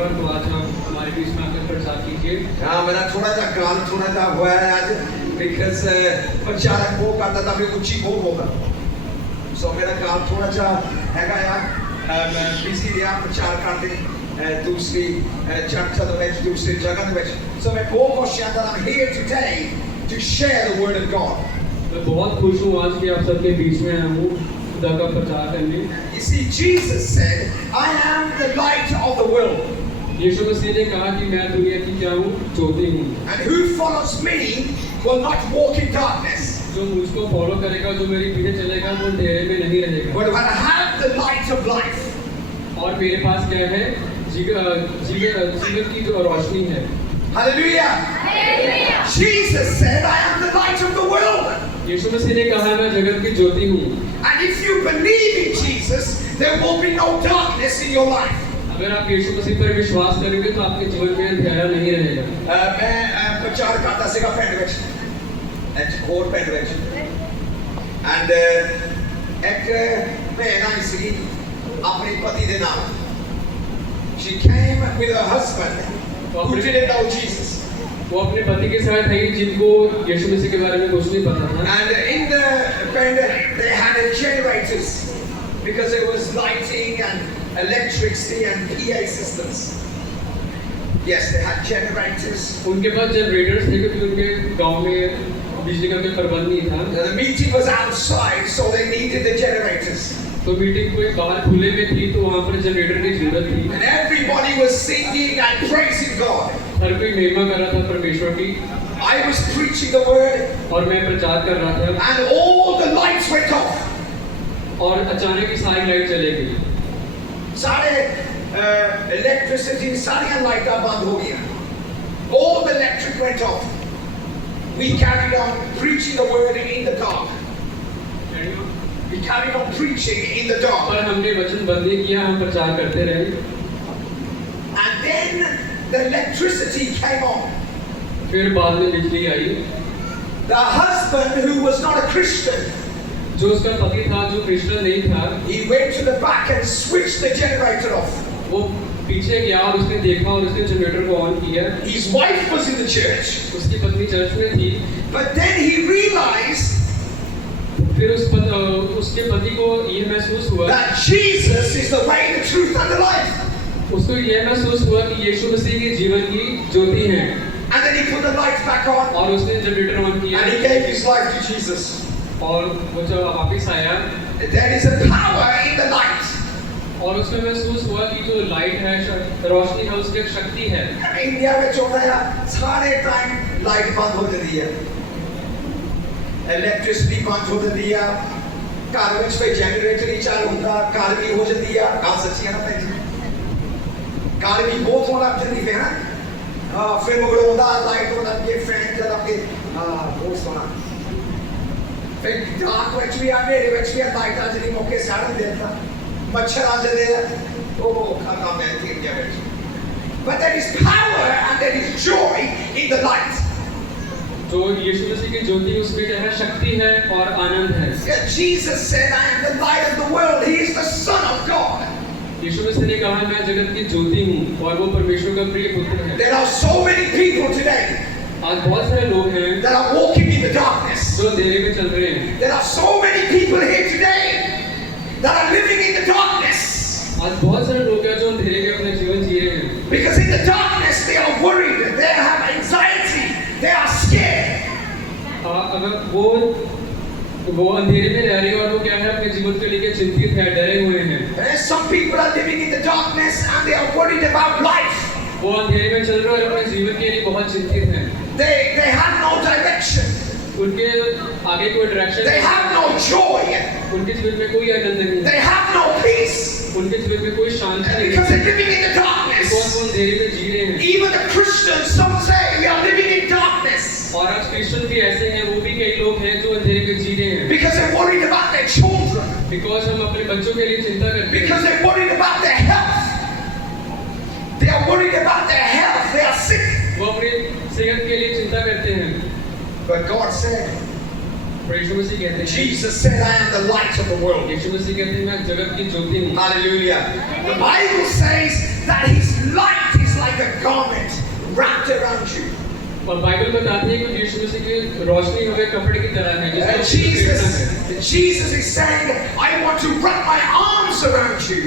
धन्यवाद। तो आज हम हमारे बीच में आकर प्रचार कीजिए। हाँ, मेरा थोड़ा सा कान थोड़ा सा हुआ है आज, because प्रचारक वो करता था मैं ऊंची बोल होगा, so मेरा कान थोड़ा सा हैगा यार, मैं बिजी ਰਿਹਾ प्रचार करते दूसरी चर्च में दूसरी जगह में, so मैं बहुत खुश हूँ that I'm here today to share the word of God। मैं बहुत खुश हूँ आज कि आप सबके बीच में आया हूँ खुदा का प्रचार करने। You see, Jesus said, I am the light of the world, यीशु मसीह ने कहा कि मैं दुनिया की क्या हूँ, ज्योति हूँ। and who follows me will not walk in darkness, जो मुझको फॉलो करेगा, जो मेरे पीछे चलेगा, वो अंधेरे में नहीं रहेगा, but will have the light of life। और मेरे पास क्या है, जीवन की जो रोशनी है। Hallelujah! Jesus said, I am the light of the world, यीशु मसीह ने कहा मैं जगत की ज्योति हूँ। and if you believe in Jesus, there will be no darkness in your life। अगर आप यीशु मसीह पर विश्वास करेंगे तो आपके जीवन में अंधेरा नहीं रहेगा। मैं प्रचार करता सीगा पिंड ਵਿੱਚ ਹੋਰ ਪਿੰਡ ਵਿੱਚ, and ਇੱਕ ਭੈਣ ਆਈ ਸੀ ਆਪਣੇ ਪਤੀ ਦੇ ਨਾਲ। She came with her husband who didn't know Jesus, वो अपने पति के साथ आई जिनको यीशु मसीह के बारे में कुछ नहीं पता था। and in the pind they had generators because there was lighting and electricity and PA systems। Yes, they had generators। उनके पास जनरेटर्स थे क्योंकि उनके गांव में बिजली का कोई प्रबंध नहीं था। The meeting was outside, so they needed the generators, तो मीटिंग कोई बाहर खुले में थी तो वहाँ पर जनरेटर की जरूरत थी। and everybody was singing and praising God। हर कोई महिमा कर रहा था परमेश्वर की, I was preaching the word, और मैं प्रचार कर रहा था, and all the lights went off। और अचानक ही सारी लाइट चली गई। सारे electricity, सारी लाइटां बंद हो गई। All the electric went off। We carried on preaching the word in the dark। We carried on preaching in the dark। पर हमने वचन बंद नहीं किया, हम प्रचार करते रहे। And then the electricity came on। फिर बाद में बिजली आई। The husband, who was not a Christian, जो उसका पति था जो क्रिश्चियन नहीं था, he went to the back and switched the generator off। वो पीछे गया और उसने देखा और उसने जनरेटर को ऑन किया। His wife was in the church, उसकी पत्नी चर्च में थी, but then he realized फिर उसके पति को ये महसूस हुआ, that Jesus is the way, the truth and the life। उसको ये महसूस हुआ कि यीशु मसीह के जीवन की ज्योति है। And then he put the lights back on, और उसने जनरेटर ऑन किया and he gave his life to Jesus। और वो जब वापस आया There is a power in the light। और उसमें महसूस हुआ कि जो लाइट है, रोशनी है, उसकी एक शक्ति है। इंडिया में जो है सारे टाइम लाइट बंद हो जाती है, इलेक्ट्रिसिटी बंद हो जाती है, घर में कोई जनरेटर नहीं चालू होता, गर्मी हो जाती है। गाल सच्ची है ना भाई जी, गर्मी बहुत होना जल्दी है ना। फिर मगर होता लाइट होता ये फैन चला के बहुत सोना। फिर रात में भी आ मेरे में भी लाइट आ जाती मौके सारा देता, मच्छर आ जाते हैं, वो खाता मैं फिर क्या बैठ। But there is power and there is joy in the light। जो यीशु मसीह की ज्योति उसमें क्या है, शक्ति है और आनंद है। Jesus said, I am the light of the world। He is the Son of God। यीशु मसीह ने कहा मैं जगत की ज्योति हूँ और वो परमेश्वर का प्रिय पुत्र है। There are so many people today आज बहुत सारे लोग हैं that are walking in the darkness। जो अंधेरे में चल रहे हैं। There are so many people here today that are living in the darkness। आज बहुत सारे लोग हैं जो अंधेरे में अपने जीवन जी रहे हैं। Because in the darkness they are worried, they have anxiety, they are scared। अगर वो अंधेरे में रह रहे हैं और वो क्या है, अपने जीवन को लेकर चिंतित है, डरे हुए हैं। And some people are living in the darkness and they are worried about life। वो अंधेरे में चल रहे हैं और अपने जीवन के लिए बहुत चिंतित हैं। They have no direction। उनके आगे कोई डायरेक्शन They नहीं have है। no joy। उनके जीवन में कोई आनंद नहीं है। They have no peace उनके जीवन में कोई शांति नहीं because है। they're living in the darkness। Because वो अंधेरे में जी रहे हैं। Even the Christians, some say we are living in darkness और आज क्रिश्चियन भी ऐसे हैं, वो भी कई लोग हैं जो अंधेरे में जी रहे हैं। because they're worried about their children, because हम अपने बच्चों के लिए चिंता करते हैं। because they're worried about their health। They are worried about their health। They are sick। वो अपनी सेहत के लिए चिंता करते हैं। But God said, यीशु मसीह कहते हैं, Jesus said, I am the light of the world। यीशु मसीह कहते हैं मैं जगत की ज्योति हूँ। Hallelujah। The Bible says that His light और बाइबल बताती है कि यीशु मसीह की रोशनी हमें कपड़े की तरह है जिसमें प्रेरणा है। Jesus is saying, I want to wrap my arms around you.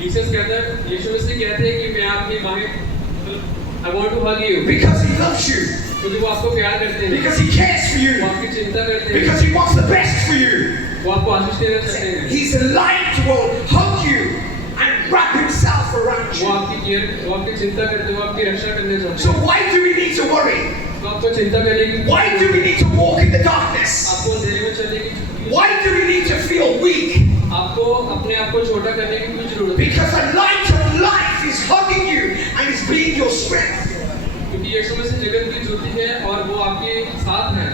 यीशु मसीह कहते हैं कि मैं आपकी बाहें I want to hug you Because he loves you. क्योंकि वो आपको प्यार करते हैं, Because he cares for वो you. आपकी चिंता करते हैं, Because he wants the best for you. वो आपको आशीष देना चाहते हैं, He's a light will hug you and wrap himself around वो you. आपकी चिंता करते हैं, वो आपकी रक्षा करना चाहते So हैं। why do we need to worry? तो आपको चिंता करने की, Why do we need to walk in the darkness? आपको अंधेरे में चलने की, Why do we need to feel weak? आपको अपने आप को छोटा करने की कोई जरूरत नहीं, Because the light of life is hugging you and is being your strength. क्योंकि यीशु मसीह जगत की ज्योति है और वो आपके साथ है।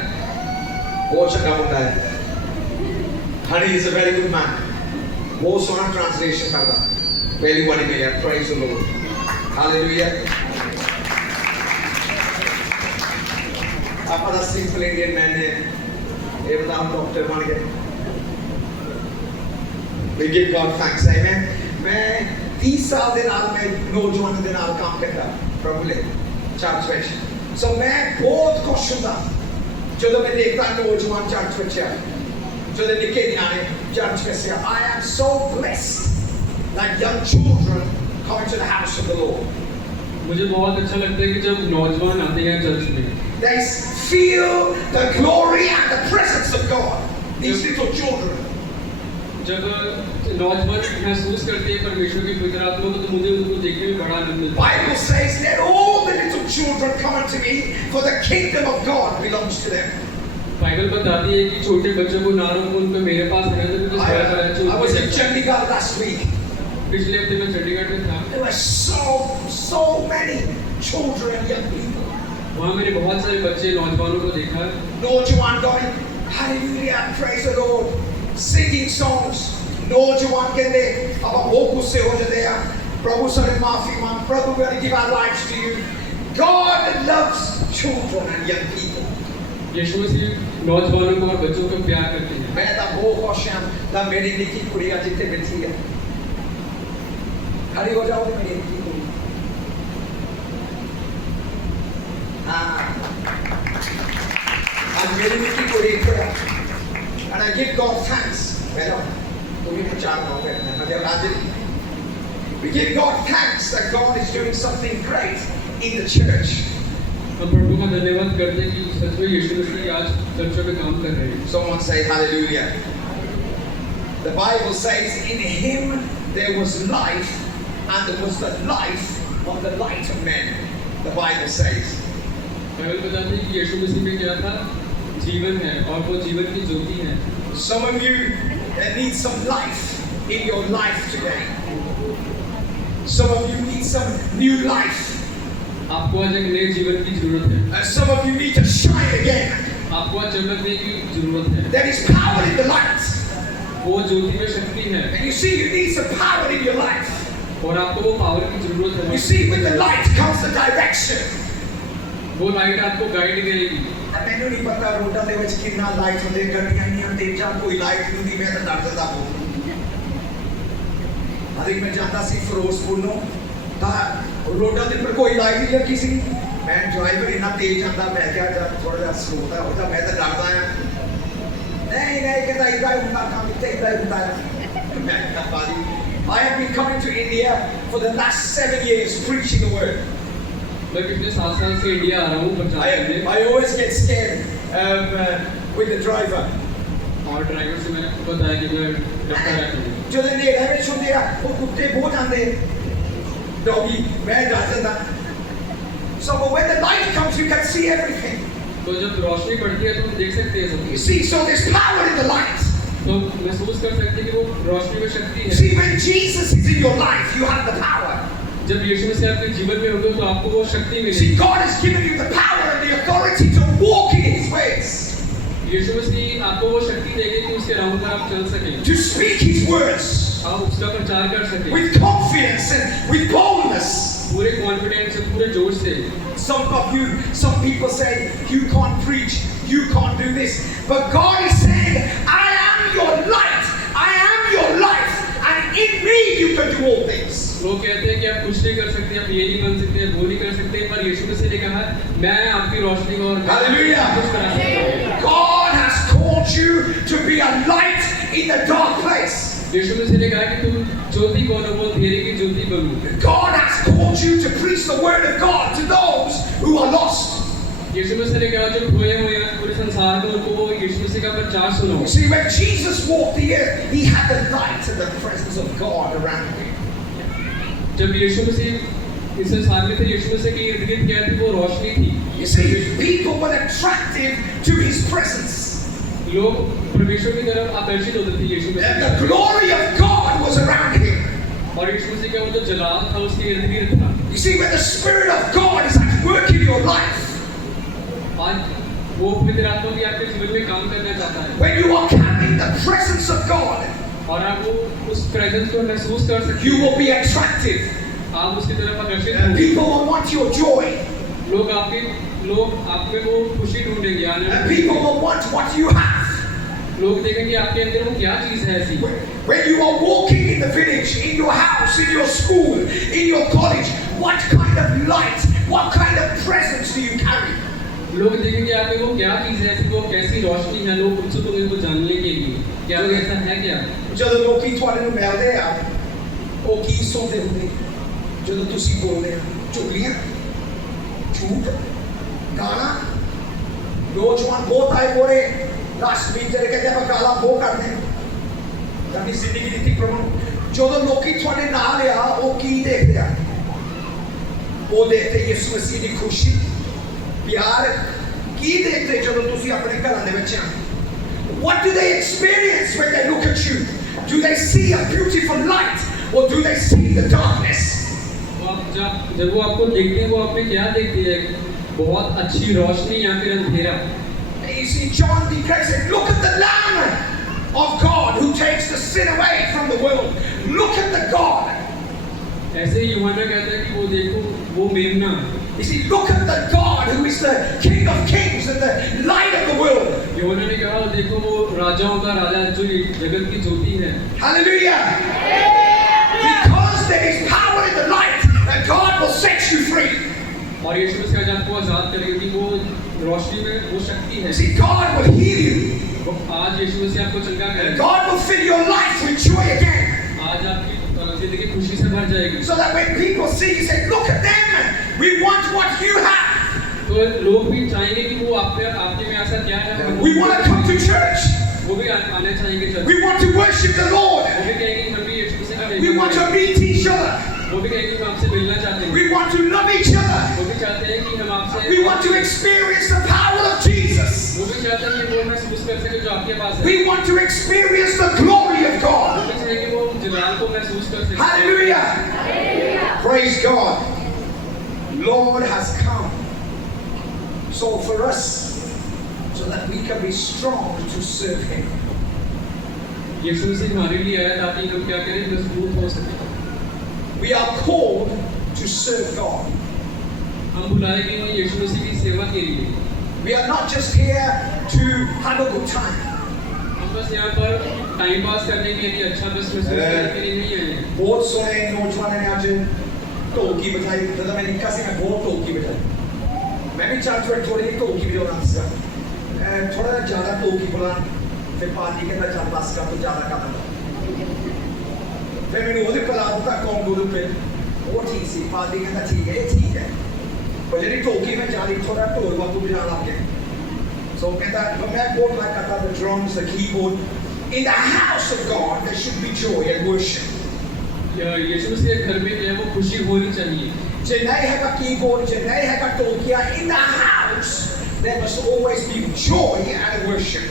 बहुत अच्छा मुंडा है। Honey is a very good man. बहुत सोना ट्रांसलेशन करता। Very one million. Praise the Lord. Hallelujah. आप बड़ा सिंपल इंडियन मैन है। ये बता हम डॉक्टर बन गए। We give God thanks. Amen. मैं 30 साल ਦੇ ਨਾਲ ਮੈਂ ਨੌਜਵਾਨਾਂ ਦੇ ਨਾਲ ਕੰਮ ਕਰਦਾ ਪ੍ਰਭੂ ਲਈ ਚਰਚ ਵਿੱਚ। ਸੋ ਮੈਂ ਬਹੁਤ ਖੁਸ਼ ਹੁੰਦਾ ਜਦੋਂ ਮੈਂ ਦੇਖਦਾ ਨੌਜਵਾਨ ਚਰਚ ਵਿੱਚ ਆ, ਜਦੋਂ ਨਿੱਕੇ ਨਿਆਣੇ ਚਰਚ ਵਿੱਚ ਆ। I am so blessed like young children coming to the house of the Lord. मुझे बहुत अच्छा लगता है कि जब नौजवान आते हैं चर्च में, They feel the glory and the presence of God. These little children. जब नौजवान महसूस करते हैं परमेश्वर की पवित्र आत्मा को, तो मुझे उनको देखने में बड़ा आनंद मिलता है। Bible says, let all the little children come unto me, for the kingdom of God belongs to them. Bible बताती है कि छोटे बच्चों को ना रोको, उनको मेरे पास आने दो, क्योंकि सारा राज्य I was in उनके है। Chandigarh last week. पिछले हफ्ते में चंडीगढ़ में था, There were so many children and young people. वहाँ मैंने बहुत सारे बच्चे नौजवानों को देखा, नौजवान going, hallelujah, praise the Lord, singing songs. नौजवान कहते अब हम बहुत गुस्से हो जाते हैं, प्रभु से माफी मांग, प्रभु we want to give our lives to you. God loves children and young people. यीशु मसीह नौजवानों को और बच्चों को प्यार करते हैं। मैं तो बहुत खुश हूँ कि मेरी निकी कुड़िया जितने बैठी है, खड़ी हो जाओ मेरी निकी कुड़ी। हाँ, आज मेरी निकी कुड़ी है, and I give God thanks. Hello, तुम्हें प्रचार करोगे, मुझे राजी। We give God thanks that God is doing something great in the church. हम प्रभु का धन्यवाद करते हैं कि सच में यीशु मसीह आज चर्चों में काम कर रहे हैं। Someone say hallelujah. The Bible says in him there was life and there was the life of the light of men. The Bible says. Bible बताती है कि यीशु मसीह में क्या था, जीवन है और वो जीवन की ज्योति है। Some of you need some life in your life today. Some of you need some new life. आपको आज एक नए जीवन की जरूरत है। Some of you need to shine again. आपको आज चमकने की जरूरत है। There is power in the light. वो ज्योति में शक्ति है And you see, you need some power in your life. और आपको वो पावर की जरूरत है। You see, with the light comes the direction. वो लाइट आपको गाइड करेगी। ਮੈਨੂੰ ਨਹੀਂ ਪਤਾ ਰੋਡਾਂ ਦੇ ਵਿੱਚ ਕਿੰਨਾ ਲਾਈਟ ਹੁੰਦੇ, ਗੱਡੀਆਂ ਇੰਨੀਆਂ ਤੇਜ਼ਾਂ, ਕੋਈ ਲਾਈਟ ਨਹੀਂ ਹੁੰਦੀ, ਮੈਂ ਤਾਂ ਡਰ ਜਾਂਦਾ ਬਹੁਤ। ਅਰੇ ਮੈਂ ਜਾਂਦਾ ਸੀ ਫਿਰੋਜ਼ਪੁਰ ਨੂੰ ਤਾਂ ਰੋਡਾਂ ਦੇ ਉੱਪਰ ਕੋਈ ਲਾਈਟ ਨਹੀਂ ਲੱਗੀ ਸੀ, ਮੈਂ ਡਰਾਈਵਰ ਇੰਨਾ ਤੇਜ਼ ਆਂਦਾ, ਮੈਂ ਕਿਹਾ ਜਦ ਥੋੜਾ ਜਿਹਾ ਸਲੋ ਦਾ ਹੁੰਦਾ, ਮੈਂ ਤਾਂ ਡਰਦਾ ਆ। ਨਹੀਂ ਕਹਿੰਦਾ ਇਦਾਂ ਹੁੰਦਾ ਕੰਮ, ਇੱਥੇ ਇਦਾਂ ਹੁੰਦਾ ਹੈ। ਮੈਂ ਕਿਹਾ ਬਾਜੀ, I have been coming to India for the last 7 years preaching the word. मैं पिछले 7 साल से इंडिया आ रहा हूँ प्रचार करने। I always get scared with the driver. और ड्राइवर से मैंने बताया कि मैं डरता रहता हूँ। जो नेड़े ਵਿੱਚ ਹੁੰਦੇ ਆ ਉਹ ਕੁੱਤੇ ਬਹੁਤ ਆਉਂਦੇ, ਡੌਗੀ, ਮੈਂ ਡਰ ਜਾਂਦਾ। So when the light comes, you can see everything. तो जब रोशनी पड़ती है तो हम देख सकते हैं सब You कुछ। see, so there's power in the light. तो महसूस कर सकते हैं कि वो रोशनी में शक्ति है। See, when Jesus is in your life, you have the power. जब यीशु मसीह आपके जीवन में होगा तो आपको वो शक्ति See, मिलेगी। God has given you the power and the authority to walk in His ways, यीशु मसीह आपको वो शक्ति देंगे कि उसके राहों पर आप चल सकें, to speak His words आप उसका प्रचार कर सकें with confidence and with boldness. पूरे कॉन्फिडेंस से, पूरे जोश से। Some people say, you can't preach, you can't do this. But God is saying, I am your light, I am your life, and in me you can do all things. लोग कहते हैं कि आप कुछ नहीं कर सकते, आप ये नहीं बन सकते, वो नहीं कर सकते, पर यीशु मसीह ने कहा मैं आपकी रोशनी और Hallelujah. कुछ करा सकता हूं। God has called you to be a light in the dark place. यीशु मसीह ने कहा कि तुम ज्योति बनो, वो अंधेरे की ज्योति बनो। God has called you to preach the word of God to those who are lost. यीशु मसीह ने कहा जो खोए हुए हैं पूरे संसार में उनको वो यीशु मसीह का प्रचार सुनाओ। See, when Jesus walked the earth, he had the light and the presence of God around him. जब यीशु मसीह इस संसार में थे, यीशु मसीह के इर्द गिर्द क्या थी? वो रोशनी थी। You see, people were attracted to his presence. लोग परमेश्वर की तरफ आकर्षित होते थे यीशु And Masih the glory of God was around him. और यीशु मसीह का वो जो जलाल था उसके इर्द गिर्द था। You see, when the Spirit of God is at work in your life, आज वो पवित्र आत्मा भी आपके जीवन में काम करना चाहता है when you are carrying the presence of God, और आप वो उस प्रेजेंस को महसूस कर सकते you हैं। will be attracted. आप उसकी तरफ आकर्षित And होंगे। people will want your joy. लोग आप में वो खुशी ढूंढेंगे आने And में। people will want what you have. लोग देखेंगे आपके अंदर वो क्या चीज है ऐसी। When you are walking in the village, in your house, in your school, in your college, what kind of light, what kind of presence do you carry? लोग देखेंगे आप में वो क्या चीज है ऐसी, वो कैसी रोशनी है। लोग उत्सुक होंगे वो जानने के लिए क्या वो ऐसा है क्या। ਜਦੋਂ ਲੋਕੀ ਤੁਹਾਡੇ ਨੂੰ ਮਿਲਦੇ ਆ ਉਹ ਕੀ ਸੁਣਦੇ ਹੁੰਦੇ ਜਦੋਂ ਤੁਸੀਂ ਬੋਲਦੇ ਆ ਚੁਗਲੀਆਂ ਝੂਠ ਗਾਣਾ ਨੌਜਵਾਨ ਬਹੁਤ ਆਏ ਬੋਲੇ ਲਾਸਟ ਵੀਕ ਜਿਹੜੇ ਕਹਿੰਦੇ ਆਪਾਂ ਗਾਲਾਂ ਬਹੁਤ ਕਰਦੇ ਹਾਂ ਆਪਣੀ ਜ਼ਿੰਦਗੀ ਦਿੱਤੀ ਪ੍ਰਭੂ ਨੂੰ ਜਦੋਂ ਲੋਕੀ ਤੁਹਾਡੇ ਨਾਲ ਆ ਉਹ ਕੀ ਦੇਖਦੇ ਆ ਉਹ ਦੇਖਦੇ ਯਿਸੂ ਮਸੀਹ ਦੀ ਖੁਸ਼ੀ ਪਿਆਰ ਕੀ ਦੇਖਦੇ ਜਦੋਂ ਤੁਸੀਂ ਆਪਣੇ ਘਰਾਂ ਦੇ ਵਿੱਚ ਆ What do they experience when they look at you? Do they see a beautiful light or do they see the darkness? जब वो आपको देखते हैं वो आप में क्या देखते हैं? बहुत अच्छी रोशनी या फिर अंधेरा। You see, John the Great said, "Look at the Lamb of God who takes the sin away from the world. Look at the God." ऐसे ही यूहन्ना कहता है कि वो देखो वो मेमना। You see, look at the God who is the King of Kings and the light of the world. यूहन्ना ने कहा देखो वो राजाओं का राजा जो जगत की ज्योति है। Hallelujah! Because there is power in the light, and God will set you free. और यीशु मसीह आज आपको आजाद करेगी। वो रोशनी में वो शक्ति है। See, God will heal you. वो आज यीशु मसीह आपको चंगा And करेगा। God will fill your life with joy again. आज आपकी जिंदगी खुशी से भर जाएगी। So that when people see you, say, "Look at them. We want what you have." तो लोग भी चाहेंगे कि वो आपके में ऐसा क्या है। We want to come to church. वो भी आने चाहेंगे church. We want to worship the Lord. वो भी कहेंगे कि हम भी यीशु मसीह का We want to meet each other. वो भी कहेंगे कि हम आपसे मिलना चाहते हैं। We want to love each other. वो भी चाहते हैं कि हम आपसे We want to experience the power of Jesus. वो भी चाहते हैं कि वो महसूस कर सके जो आपके पास है। We want to experience the glory of वो God. भी चाहेंगे वो जलाल को महसूस कर सके। Hallelujah. Praise God. Lord has come. So for us, so that we can be strong to serve Him. यीशु मसीह हमारे लिए आया ताकि हम क्या करें? मजबूत हो सके। We are called to serve God. हम बुलाए गए हैं यीशु मसीह की सेवा के लिए। We are not just here to have a good time. हम बस यहाँ पर टाइम पास करने के लिए अच्छा बस महसूस करने के लिए नहीं आए हैं। बहुत सारे नौजवान ने आज ढोलकी बजाई दादा मैं निक्का से मैं बहुत ढोलकी बजाई मैं भी चार थोड़ी थोड़ी ढोलकी बजाना सीखा थोड़ा ज़्यादा ढोलकी बजा फिर पार्टी के अंदर चार बस का तो ज़्यादा काम फिर मैंने वो पला होता कौन गुरु पे वो ठीक सी पार्टी के अंदर ठीक है ये ठीक है पर जब ढोलकी में जा रही थोड़ा ढोल वापू बजाना लग गया so कहता मैं बहुत लाइक करता the drums the keyboard in the house of God there should be joy and worship यीशु मसीह के घर में जो है वो खुशी होनी चाहिए। Chennai has a keyboard, Chennai has a Tokia. In the house, there must always be joy and worship.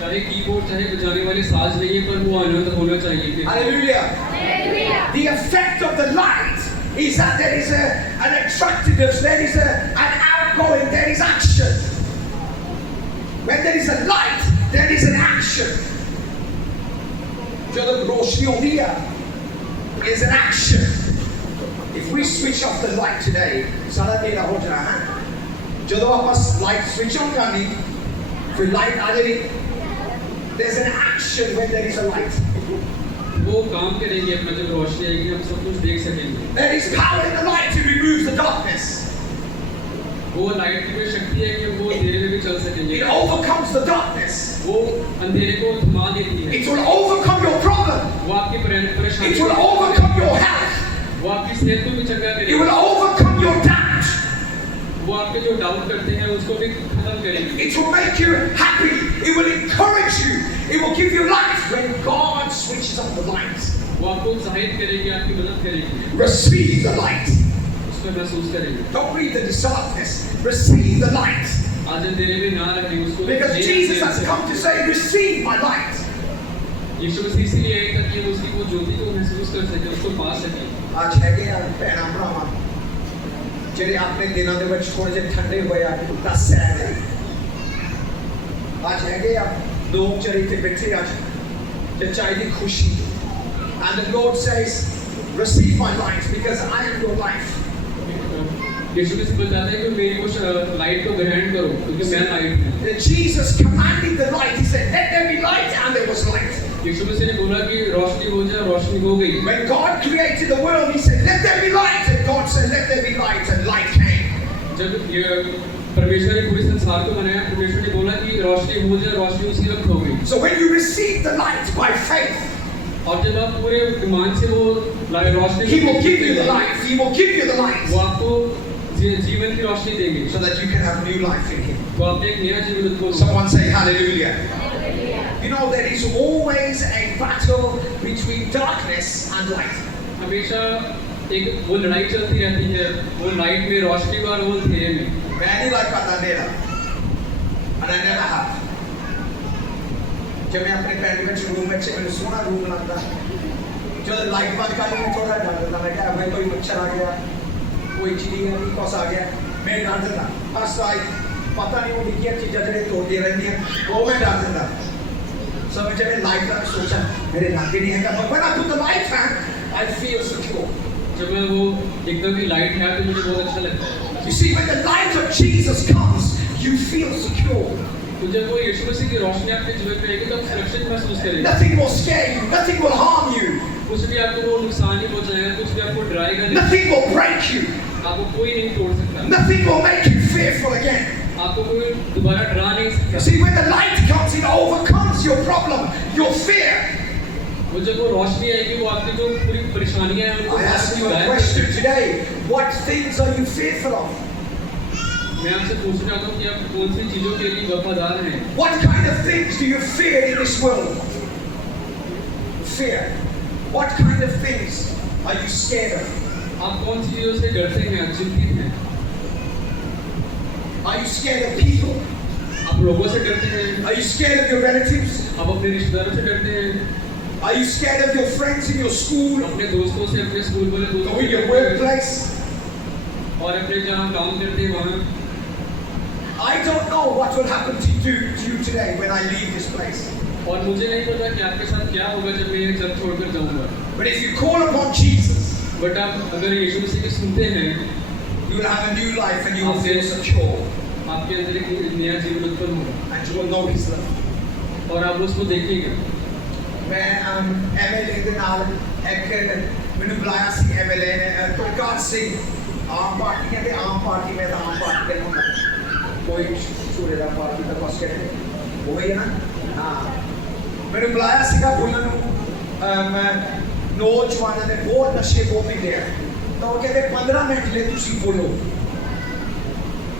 चाहे कीबोर्ड चाहे बजाने वाले साज नहीं है पर वो आनंद होना चाहिए। Hallelujah. Hallelujah. The effect of the light is that there is an attractiveness, there is an outgoing, there is action. When there is a light, there is an action. जब रोशनी होती है, is an action. If we switch off the light today, सारा तेरा हो जाना है। जब आप light switch on करनी, फिर light आ जाएगी। There's an action when there is a light. वो काम करेंगे अपना जब रोशनी आएगी हम सब कुछ देख सकेंगे। There is power in the light to remove the darkness. It overcomes the darkness. वो अंधेरे को थमा देती है। It will overcome your problem. वो आपकी परेशानी It will overcome your health. वो आपकी सेहत को भी चंगा It करेगी। will overcome your doubt. वो आपके जो डाउट करते हैं उसको भी खत्म करेगी। It will make you happy. It will encourage you. It will give you life when God switches on the lights. वो आपको उत्साहित करेगी, आपकी मदद करेगी। Receive the light. उसको महसूस करेगी। Don't read the darkness. Receive the light. आज अंधेरे में ना रहे उसको। Because Jesus has come to say, receive my light. यीशु मसीह इसलिए आए ताकि हम उसकी वो ज्योति को महसूस कर सके, उसको पा सके। आज है कि यार भैना भरावां ਜਿਹੜੇ ਆਪਣੇ ਦਿਨਾਂ ਦੇ ਵਿੱਚ ਥੋੜੇ ਜਿਹੇ ਠੰਡੇ ਹੋਏ ਆ ਤਾਂ ਸਹਿ ਹੈ ਅੱਜ ਹੈਗੇ ਆ ਲੋਕ ਜਿਹੜੇ ਇੱਥੇ ਬੈਠੇ ਅੱਜ ਤੇ ਚਾਹੀਦੀ ਖੁਸ਼ੀ and the Lord says receive my light because I am your life. यीशु मसीह बताता है कि मेरी कुछ लाइट को ग्रहण करो क्योंकि मैं लाइट हूँ। Jesus commanded the light. He said let there be light and there was light. यीशु मसीह ने बोला कि रोशनी हो जाए, रोशनी हो गई। When God created the world, He said, "Let there be light," and God said, "Let there be light," and light came. जब ये परमेश्वर ने पूरे संसार को बनाया, परमेश्वर ने बोला कि रोशनी हो जाए, रोशनी उसी वक्त हो गई। So when you receive the light by faith, और जब आप पूरे ईमान से वो रोशनी, He will give you the light. He will give you the light, वो आपको जीवन की रोशनी देंगे, so that you can have new life in Him. तो आप एक नया जीवन उत्पन्न। Someone say Hallelujah. You know there is always a battle between darkness and light. हमेशा एक वो लड़ाई चलती रहती है, वो लाइट में रोशनी में और वो अंधेरे में। मैं नहीं लाइट करता अंधेरा, and I never have. जब मैं अपने पेंट में रूम में मैंने सोना रूम लगता, जब लाइट बंद कर दी थोड़ा डर लगता, मैं क्या भाई कोई मच्छर आ गया, कोई चिड़िया नहीं कौस आ गया, मैं डर जाता। हर पता नहीं वो निक्कियां चीज़ां जड़े तोड़ती रहती हैं, वो मैं डर जाता। So जब मैं लाइट का सोचा मेरे लागे नहीं है, but when I put the light on, I feel secure. जब मैं वो एकदम ही लाइट है तो मुझे बहुत अच्छा लगता है। You see, when the light of Jesus comes, you feel secure. तो जब वो यीशु मसीह की रोशनी आपके जीवन में आएगी तो आप सुरक्षित महसूस करेंगे। Nothing will scare you. Nothing will harm you. कुछ भी आपको वो नुकसान नहीं पहुंचाएगा, कुछ भी आपको डराएगा नहीं। Nothing will break you. आपको कोई नहीं तोड़ सकता। Nothing will make you fearful again. आपको कोई दोबारा डरा नहीं सकता। See, when the light comes, it overcomes your problem, your fear. वो जब वो रोशनी आएगी वो आपकी जो पूरी परेशानियां हैं उनको I ask you a गायब कर question देगी। today. What things are you fearful of? मैं आपसे पूछना चाहता हूँ कि आप कौन सी चीजों के लिए वफादार हैं? What kind of things do you fear in this world? Fear. What kind of things are you scared of? आप कौन सी चीजों से डरते हैं, चिंतित हैं? Are you scared of people? आप लोगों से डरते हैं? Are you scared of your relatives? आप अपने रिश्तेदारों से डरते हैं? Are you scared of your friends in your school? अपने दोस्तों से, अपने स्कूल वाले दोस्तों Or in your से, workplace? और अपने जहाँ काम करते हैं वहाँ? I don't know what will happen to you today when I leave this place. और मुझे नहीं पता कि आपके साथ क्या होगा जब मैं ये जब छोड़कर जाऊँगा। But if you call upon Jesus, but आप अगर यीशु मसीह को सुनते हैं, you will have a new life and you will feel secure. आपके अंदर एक नया जीवन उत्पन्न होगा And you will know His love. और आप उसको देखेंगे। मैं MLA ਦੇ ਨਾਲ ਇੱਕ ਮੈਨੂੰ ਬੁਲਾਇਆ ਸੀ MLA ਨੇ ਪ੍ਰਕਾਸ਼ ਸਿੰਘ ਆਮ ਪਾਰਟੀ ਕਹਿੰਦੇ ਆਮ ਪਾਰਟੀ ਮੈਂ ਤਾਂ ਆਮ ਪਾਰਟੀ ਦੇ ਹੁੰਦਾ ਕੋਈ ਛੋੜੇ ਦਾ ਪਾਰਟੀ ਦਾ ਕੁਛ ਕਹਿੰਦੇ ਉਹ ਹੀ ਹੈ ਨਾ ਹਾਂ ਮੈਨੂੰ ਬੁਲਾਇਆ ਸੀਗਾ ਬੋਲਣ ਨੂੰ ਮੈਂ ਨੌਜਵਾਨਾਂ ਦੇ ਬਹੁਤ ਨਸ਼ੇ ਬਹੁਤ ਪੀਂਦੇ ਆ ਤਾਂ ਉਹ ਕਹਿੰਦੇ 15 ਮਿੰਟ ਲਈ ਤੁਸੀਂ ਬੋਲੋ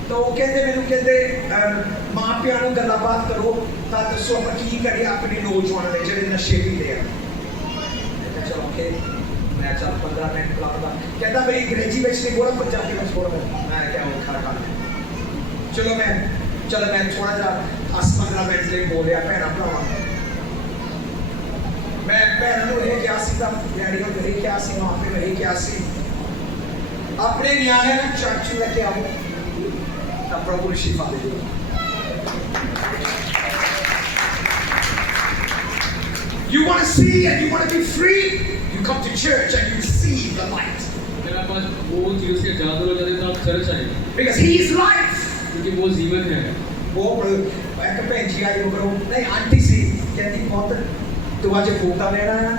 ਤਾਂ ਉਹ ਕਹਿੰਦੇ ਮੈਨੂੰ ਕਹਿੰਦੇ ਮਾਂ ਪਿਆਂ ਨੂੰ ਗੱਲਬਾਤ ਕਰੋ ਤਾਂ ਦੱਸੋ ਆਪਾਂ ਕੀ ਕਰੀਏ ਆਪਣੇ ਨੌਜਵਾਨਾਂ ਦੇ ਜਿਹੜੇ ਨਸ਼ੇ ਪੀਂਦੇ ਆ ਮੈਂ ਚਲੋ ਓਕੇ ਮੈਂ ਚੱਲ 15 ਮਿੰਟ ਬੁਲਾਉਂਦਾ ਕਹਿੰਦਾ ਮੇਰੀ ਅੰਗਰੇਜ਼ੀ ਵਿੱਚ ਨਹੀਂ ਬੋਲਣਾ ਪੰਜਾਬੀ ਵਿੱਚ ਬੋਲਣਾ ਮੈਂ ਕਿਹਾ ਉਹ ਖੜਾ ਕਰ ਚਲੋ ਮੈਂ ਥੋੜਾ ਜਿਹਾ 10-15 ਮਿੰਟ ਲਈ ਬੋਲਿਆ ਭੈਣਾਂ ਭਰਾਵਾਂ ਮੈਂ ਭੈਣਾਂ ਨੂੰ ਇਹ ਕਿਹਾ ਸੀ ਤਾਂ ਡੈਡੀ ਨੂੰ ਇਹ ਕਿਹਾ ਸੀ ਮਾਪੇ ਨੂੰ ਇਹ ਕਿਹਾ ਸੀ ਆਪਣੇ ਨਿਆਣਿਆਂ ਨੂੰ ਚਰਚ ਲੈ ਕੇ ਆਓ ਤਾਂ ਪ੍ਰਭੂ ਨੂੰ ਸ਼ਿਫਾ ਦੇ ਦਿਓ You want to see and you want to be free? You come to church and you receive the light. अगर आप आज वो चीज़ों से आज़ाद हो जाते हैं तो आप चर्च आएंगे Because He is life. क्योंकि वो जीवन है। वो एक भैन जी आई वो नहीं आंटी सी कहती बहुत तू आज फूटा लेना है ना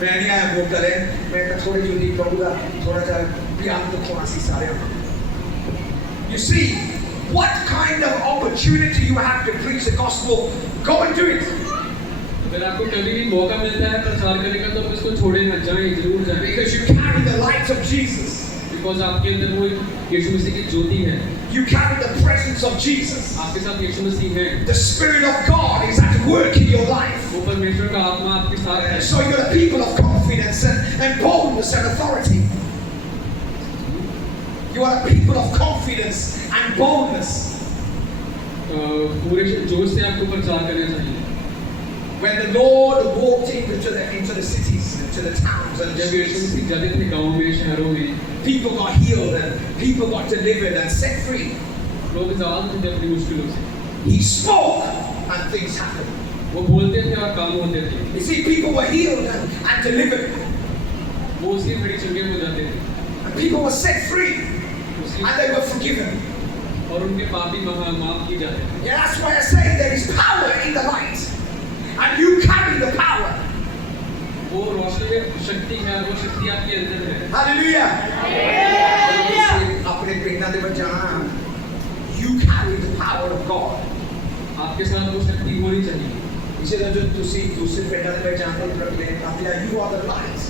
मैं नहीं आया फूटा ले मैं थोड़ी जल्दी कहूँगा थोड़ा सा प्यार तो थोड़ा सी सारे You see what kind of opportunity you have to preach the gospel, go and do it. अगर आपको कभी भी मौका मिलता है प्रचार करने का तो आप इसको छोड़े ना, जाएं, जरूर जाएं। Because you carry the light of Jesus. Because आपके अंदर वो यीशु मसीह की ज्योति है। You carry the presence of Jesus. आपके साथ यीशु मसीह है। The Spirit of God is at work in your life. वो परमेश्वर का आत्मा आपके साथ है। So you're a people of confidence and boldness and authority. You are a people of confidence and boldness. पूरे जोश से आपको प्रचार करना चाहिए। When the Lord walked into the cities, into the towns and जब यीशु मसीह जाते थे गाँव में, शहरों में, people got healed and people got delivered and set free. लोग आजाद थे अपनी मुश्किलों से। He spoke and things happened. वो बोलते थे और काम होते थे। You see, people were healed and delivered. वो उसी घड़ी चंगे हो जाते थे। And people were set free and they were forgiven. और उनके पाप भी माफ किए जाते थे। Yeah, that's why I say there is power in the light. And you carry the power. वो रोशनी में शक्ति है, वो शक्ति आपके अंदर है। Hallelujah. अपने पिंडा दे बच जाना। You carry the power of God. आपके साथ वो शक्ति होनी चाहिए। इसे तो जो दूसरे पिंडा दे बच जाते हैं प्रभु you are the light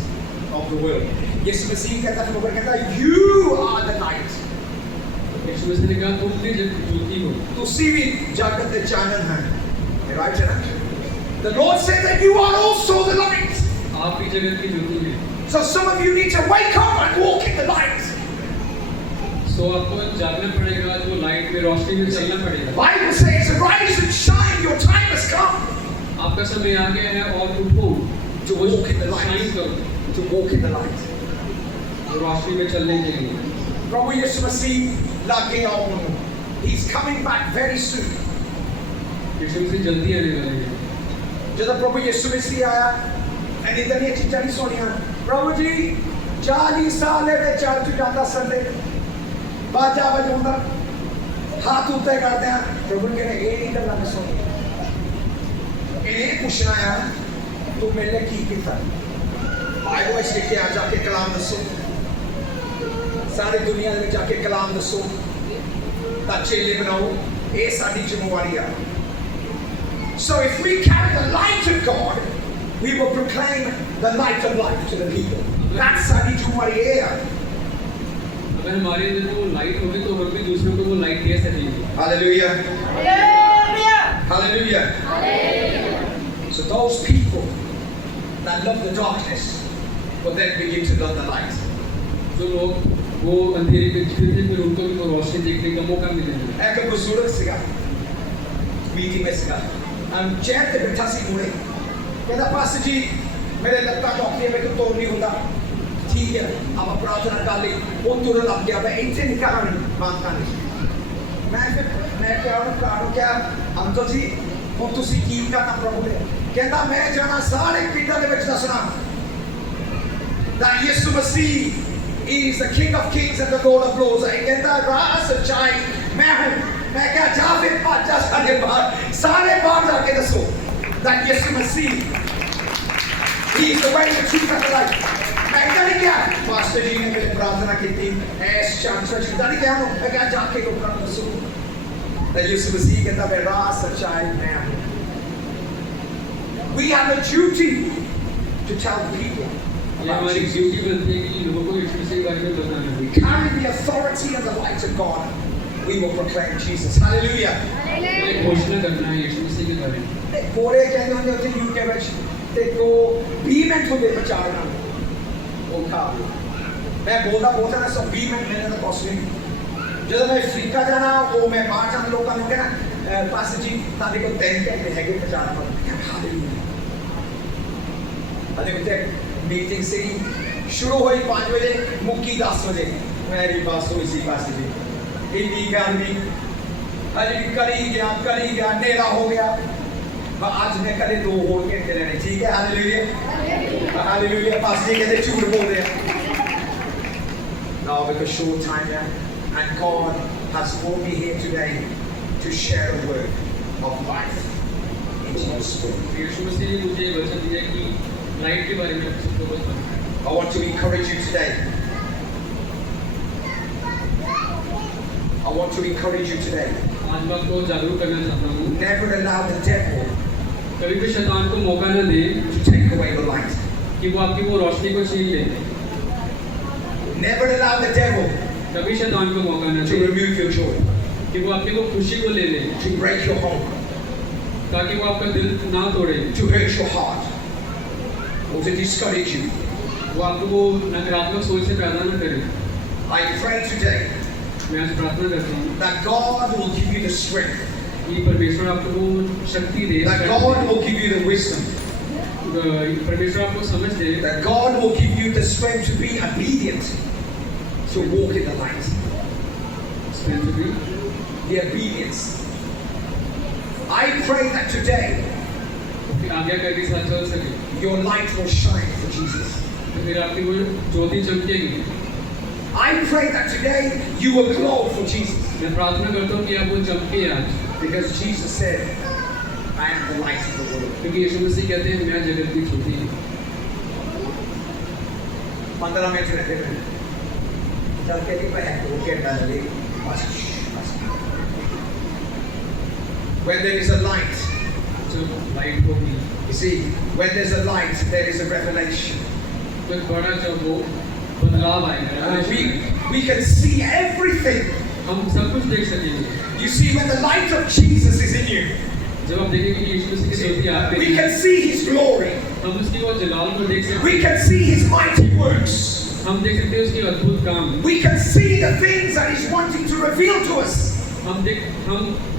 of the world. यीशु मसीह कहता है प्रभु कहता you are the light. यीशु मसीह ने कहा तुम भी ज्योति हो। तुसी भी जगत के चानन है। Right है ना? The Lord said that you are also the light. आप भी जगत की ज्योति हैं। So some of you need to wake up and walk in the light. So आपको जागना पड़ेगा, जो लाइट में रोशनी में चलना पड़ेगा। Bible says, "Arise and shine, your time has come." आपका समय आ गया है और उठो, To walk in the light. Shine करो, To walk in the light. रोशनी में चलने के लिए। प्रभु यीशु मसीह लाके आओ। He's coming back very soon. यीशु मसीह जल्दी आने वाले हैं। ਜਦੋਂ ਪ੍ਰਭੂ ਯਿਸੂ ਮਸੀਹ ਆਇਆ ਐਨੀ ਤਾਂ ਇਹ ਚੀਜ਼ਾਂ ਨਹੀਂ ਸੁਣੀਆਂ ਪ੍ਰਭੂ ਜੀ 40 ਸਾਲ ਦੇ ਚਰਚ ਜਾਂਦਾ ਸੰਡੇ ਬਾਜਾ ਵਜਾਉਂਦਾ ਹੱਥ ਉੱਤੇ ਕਰਦੇ ਆ ਪ੍ਰਭੂ ਕਹਿੰਦੇ ਇਹ ਨਹੀਂ ਗੱਲਾਂ ਮੈਂ ਸੁਣੀ ਇਹਨੇ ਪੁੱਛਣਾ ਆ ਤੂੰ ਮੇਰੇ ਲਈ ਕੀ ਕੀਤਾ ਬਾਈਬਲ ਵਿੱਚ ਲਿਖਿਆ ਜਾ ਕੇ ਕਲਾਮ ਦੱਸੋ ਸਾਰੀ ਦੁਨੀਆ ਦੇ ਵਿੱਚ ਜਾ ਕੇ ਕਲਾਮ ਦੱਸੋ ਤਾਂ ਚੇਲੇ ਬਣਾਓ ਇਹ ਸਾਡੀ ਜ਼ਿੰਮੇਵਾਰੀ ਆ So if we carry the light of God, we will proclaim the light of life to the people. That's our ज़िम्मेदारी है। अगर हमारे अंदर वो लाइट होगी तो हम भी दूसरों को वो लाइट दे सकेंगे। Hallelujah. Hallelujah. So those people that love the darkness will then begin to love the light. जो लोग वो अंधेरे में जीते थे फिर उनको भी वो रोशनी देखने का मौका मिलेगा। एक बुजुर्ग सीगा मीटिंग में सीगा हम चेयर पे बैठा सी मुड़े कहता पास्टर जी मेरे ਲੱਤਾਂ ਚੌਕੀਆਂ ਵਿੱਚ ਤੋੜ ਨਹੀਂ ਹੁੰਦਾ ਠੀਕ ਹੈ ਆਪਾਂ ਪ੍ਰਾਰਥਨਾ ਕਰ ਲਈ ਉਹ ਤੁਰਨ ਲੱਗ ਗਿਆ ਮੈਂ ਇੱਥੇ ਨਿਕਾਲਣਾ ਨਹੀਂ ਮੰਗਤਾ ਨਹੀਂ ਮੈਂ ਕਿਹਾ ਉਹਨੂੰ ਕਾਹਨੂੰ ਕਿਹਾ ਅੰਕਲ ਜੀ ਹੁਣ ਤੁਸੀਂ ਕੀ ਕਰਨਾ ਪ੍ਰਭੂ ਨੇ ਕਹਿੰਦਾ ਮੈਂ ਜਾਣਾ ਸਾਰੇ ਪਿੰਡਾਂ ਦੇ ਵਿੱਚ ਦੱਸਣਾ that ਯਿਸੂ ਮਸੀਹ is the King of Kings and the Lord of Lords ਕਹਿੰਦਾ ਰਾਹ ਸੱਚਾਈ ਮੈਂ ਹੂੰ मैं क्या जा फिर पाचा सारे बाहर जाके दसो that Yeshu Masih he is the way the truth and the life मैं क्या नहीं क्या पास्टर जी ने मेरी प्रार्थना की थी ऐस चांचर जी नहीं क्या मैं क्या जाके लोगों को दसो that यीशु मसीह कहता मैं राह सच्चाई मैं हूँ we have a duty to tell people ये हमारी ड्यूटी बनती है कि लोगों को यीशु मसीह के बारे में बताना। we carry the authority and the light of God. We will proclaim Jesus. Hallelujah. एक घोषणा करना है यीशु मसीह के बारे में। कोरे कहते हैं कि यूके ਵਿੱਚ ਤੇ ਕੋ 20 ਮਿੰਟ ਹੁੰਦੇ ਪ੍ਰਚਾਰ ਨਾਲ ਉਹ ਖਾ ਮੈਂ ਬੋਲਦਾ ਨਾ ਸਭ 20 ਮਿੰਟ ਮੇਰੇ ਨਾਲ ਕੁਛ ਨਹੀਂ ਜਦੋਂ ਮੈਂ ਅਫਰੀਕਾ ਜਾਣਾ ਉਹ ਮੈਂ ਬਾਹਰ ਜਾਣ ਲੋਕਾਂ ਨੂੰ ਕਹਿਣਾ ਪਾਸਟਰ ਜੀ ਤੁਹਾਡੇ ਕੋਲ 3 ਘੰਟੇ ਹੈਗੇ ਪ੍ਰਚਾਰ ਕਰਨ ਹਾਲੇਲੂਇਆ ਅਦੇ ਉੱਤੇ ਮੀਟਿੰਗ ਸੀ ਸ਼ੁਰੂ ਹੋਈ 5 ਵਜੇ ਮੁੱਕੀ 10 ਵਜੇ ਮੇਰੀ ਬਾਤ ਹੋਈ ਸੀ ਪਾਸਟਰ ਜੀ ਇੰਨੀ ਗਰਮੀ ਅਜੇ ਕਰੀ ਗਿਆ ਹਨੇਰਾ ਹੋ ਗਿਆ आज मैं कल 2 और घंटे लेने ठीक है हालेलुया हालेलुया पास्टर जी कहते झूठ बोल रहे हैं now because short time yeah and God has brought me here today to share a word of life into your spirit यीशु मसीह ने मुझे वचन दिया कि लाइट के बारे में सबको बताना। I want to encourage you today I want to encourage you today. आज मैं आपको जागरूक करना चाहता हूँ, Never allow the devil कभी भी शैतान को मौका न दे to take away the light. कि वो आपकी वो रोशनी को छीन ले। Never allow the devil कभी शैतान को मौका न to they remove your joy, कि वो आपकी वो खुशी को ले ले, to break your home, ताकि वो आपका दिल ना तोड़े, to hurt your heart, or to discourage you. वो आपको वो नकारात्मक सोच से पैदा न करे। I pray today मैं आज प्रार्थना करता हूँ that God will give you the strength, कि परमेश्वर आपको वो शक्ति दे, that God will give you the wisdom, परमेश्वर आपको समझ दे, that God will give you the strength to be obedient, to walk in the light. The obedience. I pray that today आज्ञाकारी के साथ चल सके, your light will shine for Jesus. तो फिर आपकी वो ज्योति चमकेगी। I pray that today you will glow for Jesus, मैं प्रार्थना करता हूँ कि आप वो चमके आज, because Jesus said, I am the light of the world. क्योंकि यीशु मसीह कहते हैं मैं जगत की ज्योति हूँ। 15 मिनट रहते हैं चल के नहीं पहले वो के डाल ले बस बस when there is a light, जब लाइट होगी, you see, when there's a light there is a revelation. तो एक बड़ा जब वो बदलाव आएगा, We can see everything. हम सब कुछ देख सकेंगे। You see, when the light of Jesus is in you, जब आप देखेंगे कि यीशु मसीह की ज्योति आप में we है, can see His glory. हम उसकी वो जलाल को देख सकते We हैं, can see His mighty works. हम देख सकते हैं उसके अद्भुत काम, We can see the things that He's wanting to reveal to us. हम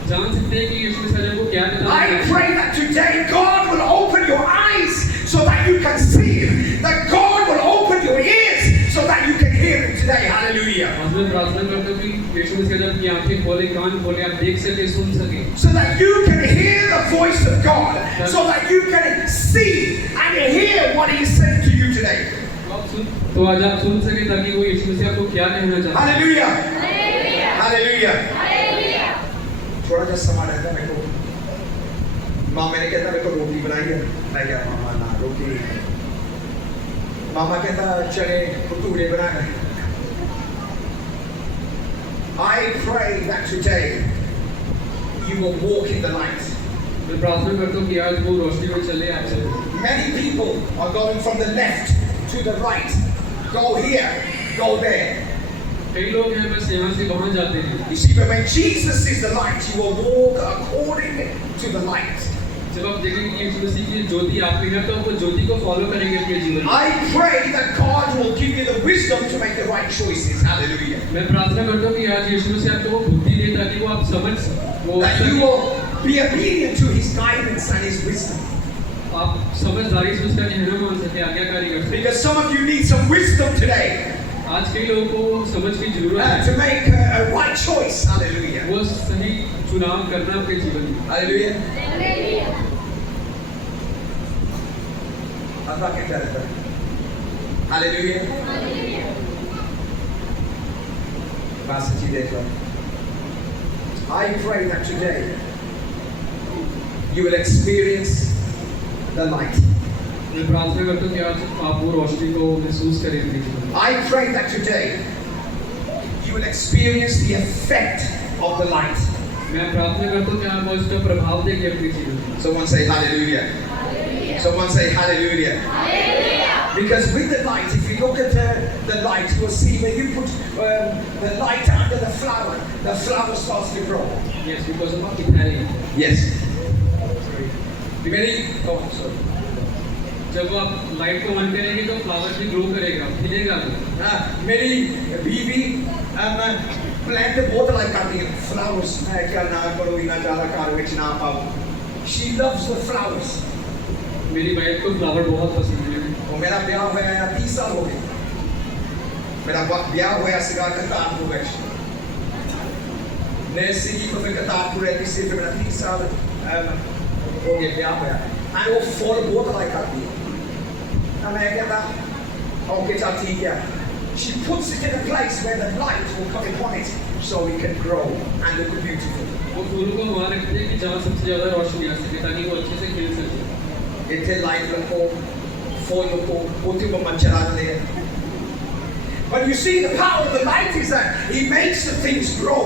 जान सकते हैं कि यीशु मसीह हमको क्या बताना I है। pray that today God will open your eyes so that you can see Him. That God will open your ears so that you can hear Him today. Hallelujah. आज मैं प्रार्थना करता हूँ कि यीशु मसीह जब की आंखें खोले, कान खोले, आप देख सके, सुन सके, So that you can hear the voice of God. So that you can see and hear what He is saying to you today. तो आज आप सुन सके ताकि वो यीशु मसीह आपको क्या कहना चाहता है। Hallelujah. Hallelujah. थोड़ा सा समय रहता है मेरे को। माँ मैंने कहता मेरे को रोटी बनाई है, मैं क्या मामा ना रोटी नहीं है। मामा कहता चने भटूरे बनाए हैं। I pray that today you will walk in the light. मैं प्रार्थना करता हूँ कि आज वो रोशनी में चले आप सब। Many people are going from the left to the right. Go here, go there. कई लोग हैं बस यहाँ से वहाँ जाते हैं। You see, but when Jesus is the light, you will walk according to the light. जब आप देखेंगे कि यीशु मसीह की ज्योति आप में है तो आप वो ज्योति को फॉलो करेंगे अपने जीवन में। I pray that God will give you the wisdom to make the right choices. Hallelujah. मैं प्रार्थना करता हूँ कि आज यीशु मसीह आपको वो बुद्धि दे ताकि वो आप समझ वो That you will be obedient to His guidance and His wisdom. आप समझदारी से उसका कहना मान सके, आज्ञाकारी कर सके। Because some of you need some wisdom today आज कई लोगों को समझ की जरूरत है to make a right choice. Hallelujah. वो सही चुनाव करना अपने जीवन में। Hallelujah. अल्लाह के डर पर। Hallelujah. बात सच्ची देख लो। I pray that today you will experience the light. मैं प्रार्थना करता हूँ कि आज आप वो रोशनी को महसूस करें अपने जीवन में। I pray that today you will experience the effect of the light. मैं प्रार्थना करता हूँ कि आप उसका प्रभाव देखें अपने जीवन में। Someone say hallelujah. Someone say hallelujah. Because with the light, if you look at the light, you will see when you put the light under the flower starts to grow. Yes, because of Italian. Yes. Sorry. Many, oh, sorry. जब आप light को on करेंगे तो flower भी grow करेगा, खिलेगा वो। मेरी बीवी प्लांट बहुत लाइक करती है फ्लावर्स। मैं क्या ना करो इतना ज़्यादा कार बेच ना पाऊँ। She loves the flowers. मेरी वाइफ को फ्लावर बहुत पसंद है। और मेरा ब्याह हुआ 30 साल हो गए। मेरा ब्याह हुआ सिगा करतारपुर है। मैं सिगी को मैं करतारपुर रहती से फिर मेरा 30 साल हो गया ब्याह हुआ। और वो फूल बहुत लाइक करती है। अब मैं कहता ओके चल ठीक है। She puts it in a place where the light will come upon it so it can grow and look beautiful. वो फूलों को वहाँ रखते हैं कि जहाँ सबसे ज़्यादा रोशनी आ सके ताकि वो अच्छे से खिल सके। इतने लाइट रखो, फूलों को पोते को मंचरा दे। But you see, the power of the light is that He makes the things grow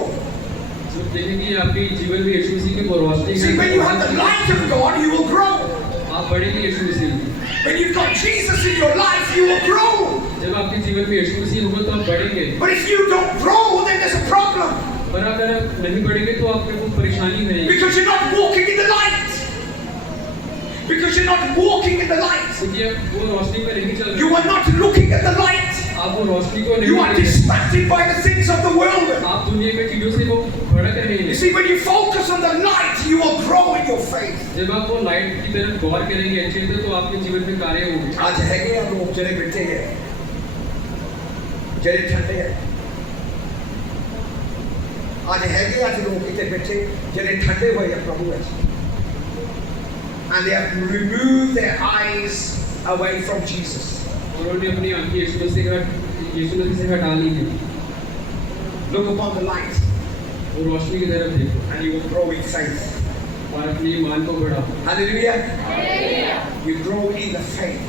जब देखेंगे आपके जीवन में यीशु मसीह की वो रोशनी See, when you have the है, light of God, you will grow. आप बढ़ेंगे यीशु मसीह में। When you've got Jesus in your life, you will grow. जब आपके जीवन में यीशु मसीह होगा तो आप बढ़ेंगे। But if you don't grow, then there's a problem. पर अगर आप नहीं बढ़ेंगे तो आपके को परेशानी है, Because you're not walking in the light. Because you're not walking in the light. क्योंकि आप वो रोशनी में नहीं चल You रहे, are not looking at the light. आप वो रोशनी को नहीं You are देख रहे। distracted by the things of the world. आप दुनिया की चीजों से वो भड़क रहे You हैं। see, when you focus on the light, you will grow in your faith. जब आप वो लाइट की तरफ गौर करेंगे अच्छे से तो आपके जीवन में कार्य होंगे। आज हैगे आ लोग ਜਿਹੜੇ ਬੈਠੇ ਹੈ ਜਿਹੜੇ ਠੰਡੇ ਹੈ ਅੱਜ ਹੈਗੇ ਅੱਜ ਲੋਕ ਇੱਥੇ ਬੈਠੇ ਜਿਹੜੇ ਠੰਡੇ ਹੋਏ ਆ ਪ੍ਰਭੂ ਵਿੱਚ and they have removed their eyes away from Jesus. उन्होंने अपनी आंखें यीशु मसीह से हटा ली हैं। Look upon the light वो रोशनी की तरफ देखो and you will grow in faith. और अपने ईमान को बढ़ाओ, Hallelujah. You grow in the faith.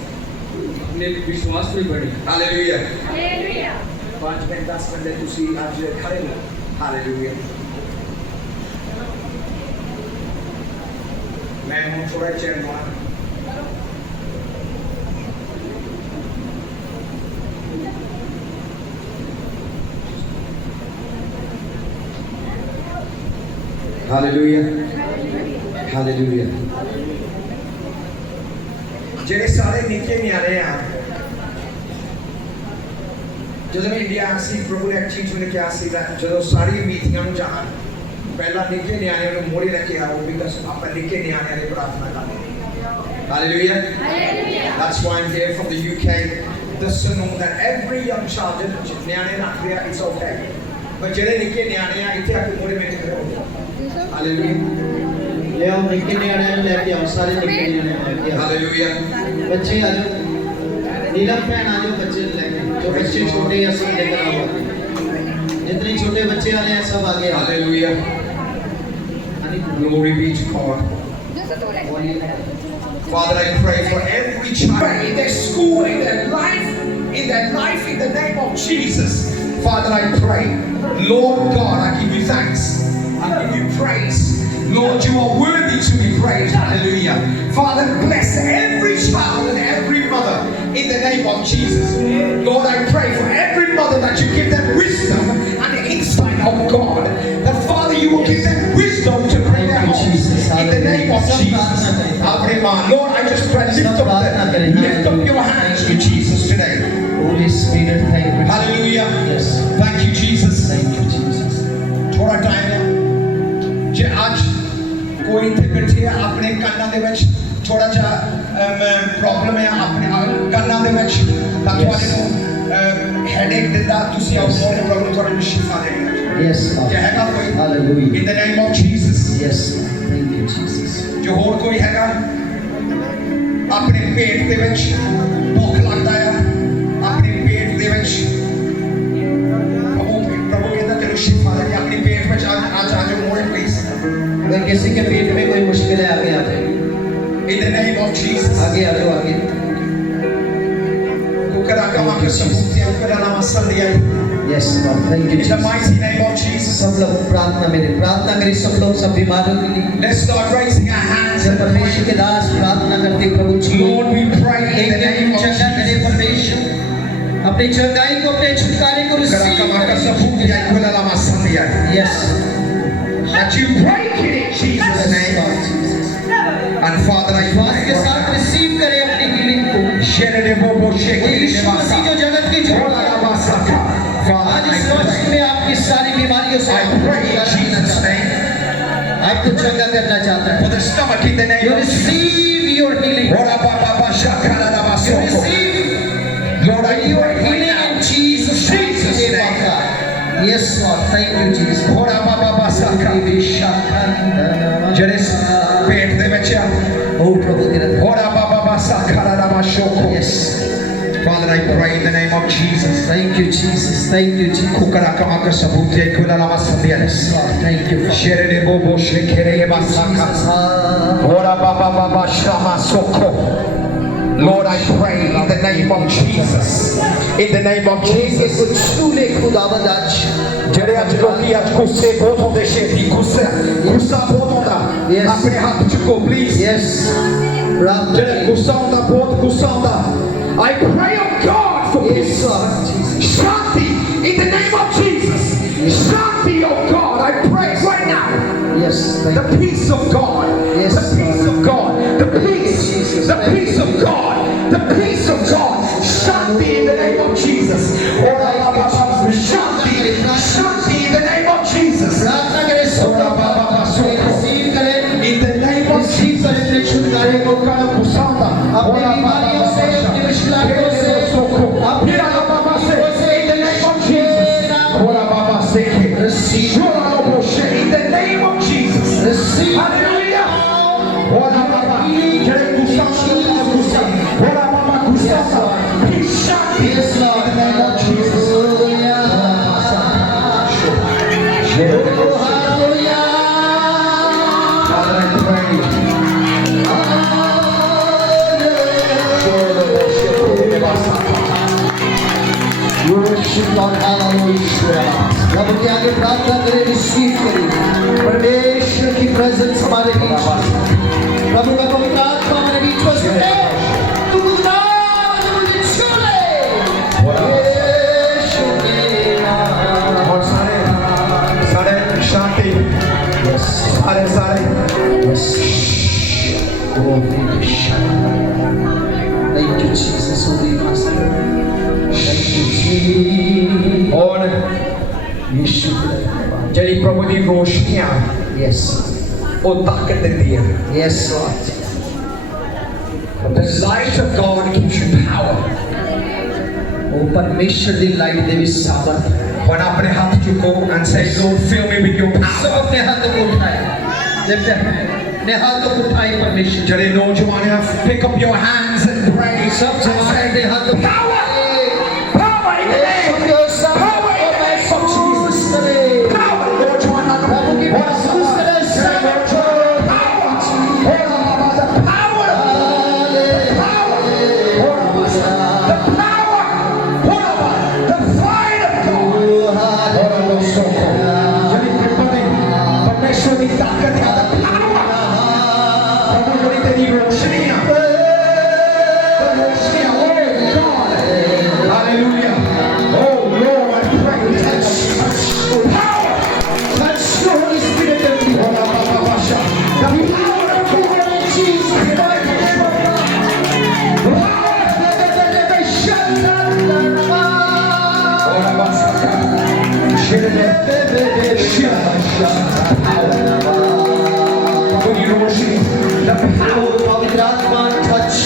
अपने विश्वास में बढ़े। Hallelujah. 5 ਮਿੰਟ 10 ਮਿੰਟ ਦੇ ਤੁਸੀਂ ਅੱਜ ਖੜੇ ਹੋ। Hallelujah. मैं हूँ थोड़ा चैन हुआ Hallelujah. Hallelujah. ਜਿਹੜੇ ਸਾਰੇ ਨਿੱਕੇ ਨਿਆਣੇ ਆ ਜਦੋਂ ਮੈਂ ਇੰਡੀਆ ਸੀ ਪ੍ਰਭੂ ਨੇ ਇੱਕ ਚੀਜ਼ ਮੈਨੂੰ ਕਿਹਾ ਸੀ ਜਦੋਂ ਸਾਰੀ ਮੀਟਿੰਗਾਂ ਨੂੰ ਜਾਣ ਪਹਿਲਾਂ ਨਿੱਕੇ ਨਿਆਣਿਆਂ ਨੂੰ ਮੋੜੇ ਰੱਖਿਆ ਉਹ ਬਿਕਾਜ਼ ਆਪਾਂ ਨਿੱਕੇ ਨਿਆਣਿਆਂ ਦੀ ਪ੍ਰਾਰਥਨਾ ਕਰਦੇ Hallelujah. That's why I'm here from the UK. Just to know that every young child ਨਿਆਣੇ ਰੱਖ ਰਿਹਾ it's okay. but ਜਿਹੜੇ ਨਿੱਕੇ ਨਿਆਣੇ ਆ ਇੱਥੇ ਆ ਕੇ ਮੋੜੇ ਵਿੱਚ ਖੜੇ ਹੋ Hallelujah. ले आओ निक्के नियाने लेके आओ सारे निक्के नियाने लेके आओ Hallelujah. बच्चे आ जाओ नीलम भैन आ जाओ बच्चे लेके जो बच्चे छोटे हैं सब लेकर आओ जितने छोटे बच्चे वाले हैं सब आगे आओ Hallelujah. Glory be to God. Father, I pray for every child in their school, in their life, in the name of Jesus. Father, I pray, Lord God, I give you thanks, I give you praise. Lord, you are worthy to be praised. Hallelujah. Father, bless every child and every mother in the name of Jesus. Lord, I pray for every mother that you give them wisdom and the insight of God. That Father, you will give them wisdom to bring their homes in the name of Jesus. Lord, I just pray, lift up your hands to Jesus today. Holy Spirit thank you Hallelujah. yes Thank you, Jesus. thank you Jesus ਥੋੜਾ time ਹੈ ਜੇ ਅੱਜ ਕੋਈ ਇੱਥੇ ਬੈਠੇ ਆ ਆਪਣੇ ਕੰਨਾਂ ਦੇ ਵਿੱਚ ਥੋੜਾ ਜਿਹਾ ਪ੍ਰੋਬਲਮ ਹੈ ਆਪਣੇ ਕੰਨਾਂ ਦੇ ਵਿੱਚ ਤਾਂ ਤੁਹਾਡੇ ਨੂੰ ਹੈਡੇਕ ਦਿੰਦਾ ਤੁਸੀਂ ਆਪ ਮੋੜੇ ਪ੍ਰੋਬਲਮ ਤੁਹਾਡੇ ਨੂੰ ਸ਼ਿਫਾ ਦੇਣੀ yes ਜੇ ਹੈਗਾ ਕੋਈ hallelujah in the name of Jesus yes thank you Jesus ਜੋ ਹੋਰ ਕੋਈ ਹੈਗਾ ਆਪਣੇ ਪੇਟ ਦੇ ਵਿੱਚ ਭੁੱਖ ਲੱਗਦਾ ਆ ਆਪਣੇ ਪੇਟ ਦੇ ਵਿੱਚ प्रभु कहता तेरे शिफा दे अपनी पेट में आज मोड़ प्लीज अगर किसी के पेट में कोई मुश्किल है आगे आ जाए in the name of Jesus आगे आ जाओ आगे कुकरा का वाक्य सबूत है कुकरा नाम संदिया yes Lord thank you in the Jesus mighty name of Jesus सब लोग प्रार्थना करें सब लोग सब बीमारों के लिए let's start raising our hands जब परमेश्वर के दास प्रार्थना करते प्रभु जी Lord we pray in the name of चंगा करे Jesus परमेश्वर अपनी चंगाई को अपने छुटकारे को कुकरा का वाक्य सबूत है कुकरा नाम संदिया yes that you break it in Jesus name and Father I विश्वास के साथ रिसीव करें अपनी हीलिंग को share the bobo shake यीशु मसीह जो जगत की जोड़ आज इस वर्ष में आपकी सारी बीमारियों से I pray in Jesus name आपको चंगा करना चाहता for है the stomach in the name you of Jesus receive your healing ora baba shakara da you baso receive Lord I your pray healing in Jesus Jesus name name yes Lord thank you Jesus ora baba shakara ਜਿਹੜੇ ਪੇਟ ਦੇ ਵਿੱਚ ਆ oh प्रभु तेरा ora baba shakara da baso yes Father I pray in the name of Jesus thank you Jesus thank you Jesus kukara kama ka sabute kula la masandia yes Lord thank you Father. shere de bobo shekere basaka Jesus ora baba shama soko Lord I pray in the name of Jesus in the name of Jesus छूले खुदावंद आज ਜਿਹੜੇ ਅੱਜ ਲੋਕੀ ਅੱਜ ਗੁੱਸੇ ਬਹੁਤ ਹੁੰਦੇ ਛੇਤੀ ਗੁੱਸਾ ਬਹੁਤ ਹੁੰਦਾ Yes. ਆਪਣੇ ਹੱਥ ਚੁੱਕੋ ਪਲੀਜ਼ Yes. ਜਿਹੜੇ ਗੁੱਸਾ ਹੁੰਦਾ ਬਹੁਤ ਗੁੱਸਾ ਹੁੰਦਾ I pray oh God for Yes, peace Lord Jesus. Shanti in the name of Jesus Shanti oh God I pray right now Yes. the peace of God Yes, the peace Lord. of God the peace Jesus. the peace of God the peace of God Shanti in the name of Jesus Shanti Shanti in the name of Jesus प्रार्थना करें सोना बाबा receive करें in the name of receive करें अपने छुटकारे को अपनी बीमारियों से अपनी मुश्किलों से अपनी in the name of Jesus receive in the name of Jesus receive hallelujah Yes, Lord. in the name of Jesus Father, I pray. Worship Lord, hallelujah. प्रभु के आगे प्रार्थना करें, रिसीव करें परमेश्वर की प्रेजेंस हमारे बीच में। प्रभु का पवित्र आत्मा हमारे बीच में है। तू गुनाह मुझे छू ले। यीशु मेरा। और सारे शांति सारे Yes. Oh, thank you, thank you, Jesus, Holy Master. Thank you, Jesus. और यीशु ਜਿਹੜੀ ਪ੍ਰਭੂ ਦੀ ਰੋਸ਼ਨੀ ਆ Yes. ਉਹ ਤਾਕਤ ਦਿੰਦੀ ਹੈ Yes, Lord. The light of God gives you power ओ परमेश्वर दी लाइट दे विच सामर्थ है। when ਆਪਣੇ ਹੱਥ ਚੁੱਕੋ and say Lord fill me with your सब power अपने हाथ को उठाए लिफ्ट अपने हाथ को उठाए परमेश्वर ਜਿਹੜੇ ਨੌਜਵਾਨ ਆ pick up your hands and pray सब जवान अपने हाथ को power power in the name यीशु के साथ power in the name of Jesus power नौजवान प्रभु की महसूस करें सामर्थ power the fire of God ਜਿਹੜੀ परमेश्वर ਦੀ ਤਾਕਤ ਆ the power ਪ੍ਰਭੂ ਜਿਹੜੀ ਤੇਰੀ ਰੋਸ਼ਨੀ ਆ ਰੋਸ਼ਨੀ ਆ oh God hallelujah oh Lord I pray touch power touch the Holy Spirit of the the power of God in Jesus the mighty name of God पवित्र आत्मा touch